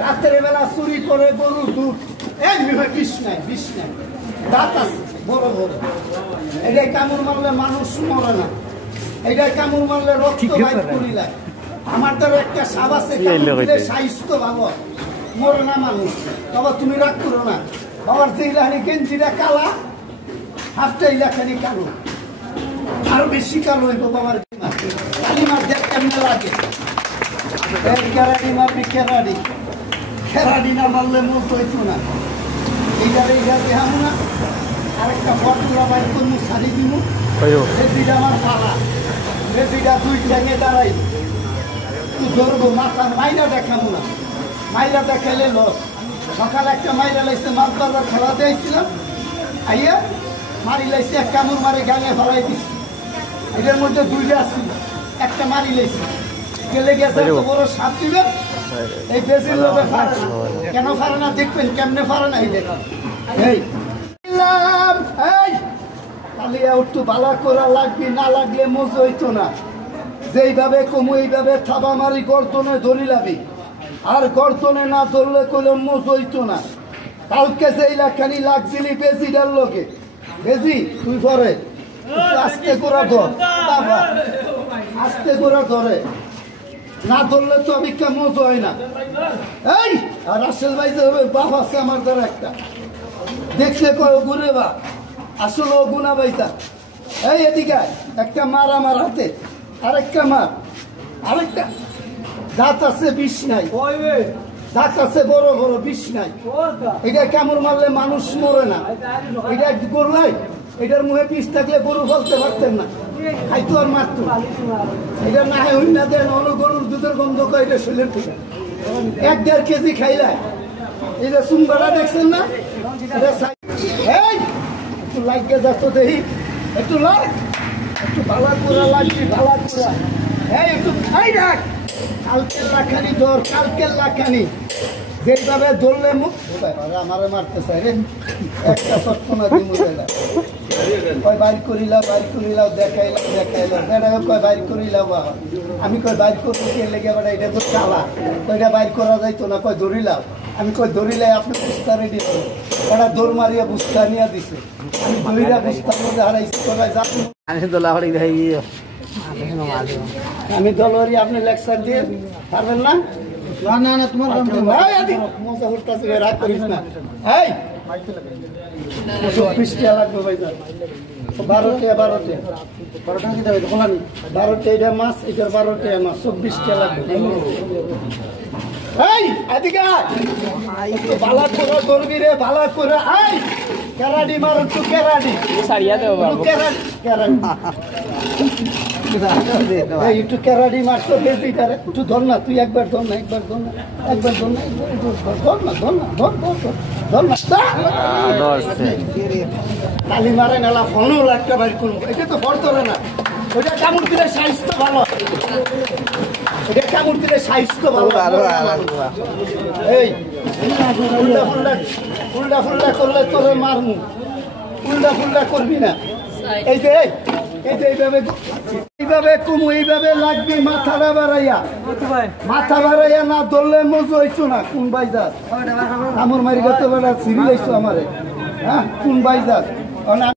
রাতের বেলা চুরি করে গরুর দুধ বিষ নাই দাঁত আছে বড় বড়। এটাই কামড় মারলে মানুষ মরে না, এটাই কামড় মারলে রক্ত বাইর করিলা। আমার তো একটা সাপ আছে স্বাস্থ্য ভালো, মরে না মানুষ। বাবা তুমি রাগ করো না, বাবার জিলানি গেঞ্জিটা কালা, হাফটা ইলাখানি কালো, আরো বেশি কালো হইব বাবার কালিমার দেখ কেমনে লাগে। কেরাডি মারবি খেরাডি না মারলে মত হইতো না। এইটার দেখাবো না, আরেকটা ফটুলা বাইর করবো, শাড়ি দিব। বেশিটা আমার পালা, বেশিটা দুই ঠ্যাঙে দাঁড়াই, তুই ধরবো মাথা মাইলা দেখাবো না, মাইলা দেখাইলে লস। সকালে একটা মাইলা লাইছে, মাছ বাজার খেলা দিয়েছিলাম, আইয়া মারি লাইছে, এক কামড় মারে গাঙে ফেলাই দিছি। এটার মধ্যে দুইটা আসছিল, একটা মারি লাইছে, গেলে গেছে এত বড় সাপ দিবে। এই বেশির লোকে পারে না, কেন পারে না দেখবেন কেমনে পারে না। এই দেখেন একটু বালা করা লাগবে, না লাগলে মজা হইতো না। যেইভাবে কমু এইভাবে থাবা মারি গর্দনে ধরি লাবি, আর গর্দনে না ধরলে কইলে মজা হইতো না। কালকে যে এলাকানি লাগছিলি বেজিটার লোকে, বেজি তুই পরে আস্তে করে ধর, আস্তে করে ধরে না ধরলে তো আমি কেমন হয় না। এই আর রাসেল ভাই যে বাপ আছে আমার দ্বারা একটা, দেখলে কয় গুনে বা আসলে ও গুনা বাইতা। এই এদিকে একটা মার আমার হাতে, আরেকটা মার, আরেকটা দাঁত আছে বিষ নাই, দাঁত আছে বড় বড় বিষ নাই। এটা কামড় মারলে মানুষ মরে না, এটা গরু নাই, এটার মুখে বিষ থাকলে গরু ফলতে পারতেন না, খাইতো আর মারতো। এটা না হয় না দেন অন্য গরুর দুধের গন্ধ কয় এটা শরীরের থেকে 1-1.5 কেজি খাইলায়। এটা চুমবাটা দেখছেন না, একটু লাগিয়ে যাচ্ছ দেখি, একটু লাগ, একটু ভালা করে লাগবি, ভালা করে একটু খাই রাখ। কালকের লাখানি ধর, কালকের লাখানি যেভাবে ধরলে মুখ আমারে মারতে চাই রে, একটা সটকনা দিয়ে মুড়ে যায়। কয় বাইর করিলাম দেখাইলাম বেড়া কয় বাইর করিলাম, আমি কয় বাইর করতে লেগে বেড়া এটা তো চালা, ওইটা বাইর করা যাইতো না, কয় ধরিলাম। আমি কই ধরিলাই আপনি বুঝতা রেডি করো, এটা দৌড় মারিয়া বুঝতা নিয়ে দিছে, আমি ধরিলা বুঝতার মধ্যে হারাইছি। আমি দলরি আপনি লেকচার দিয়ে পারবেন না? না না তোমার মজা করতেছে, রাগ করিস না। এই 20 টাকা লাগবে ভাই, 12 টাকা এটা মাছ, এটার 12 টাকা মাছ, 24 টাকা লাগবে। এই এদিকে একটু বালা করে ধরবি রে, বালা করে। এই কেরাডি মার, একটু কেরাডি সারিয়া দেবো, একটু কেরাডি মারছো বেশিটারে, একটু ধর না, তুই একবার ধর না, একবার ধর না, একবার ধর না, ধর না, ধর না, ধর না, তালি মারে নালা ফোনও একটা বাইর করবো। এটা তো ভর ধরে না, ওইটা কামড় দিলে স্বাস্থ্য ভালো, এটা কামড় দিলে স্বাস্থ্য ভালো। এই উল্টা ফুল্টা করলে তোরে মারমু, উল্টা ফুল্টা করবি না। এই যে এইভাবে কমু, এইভাবে লাগবে, মাথাটা বাড়াইয়া না ধরলে মজা হইতো না। কোন বাইজাত আমার মারি গত বেলা সিরিয়াস আমারে, হ্যাঁ কোন বাইজাত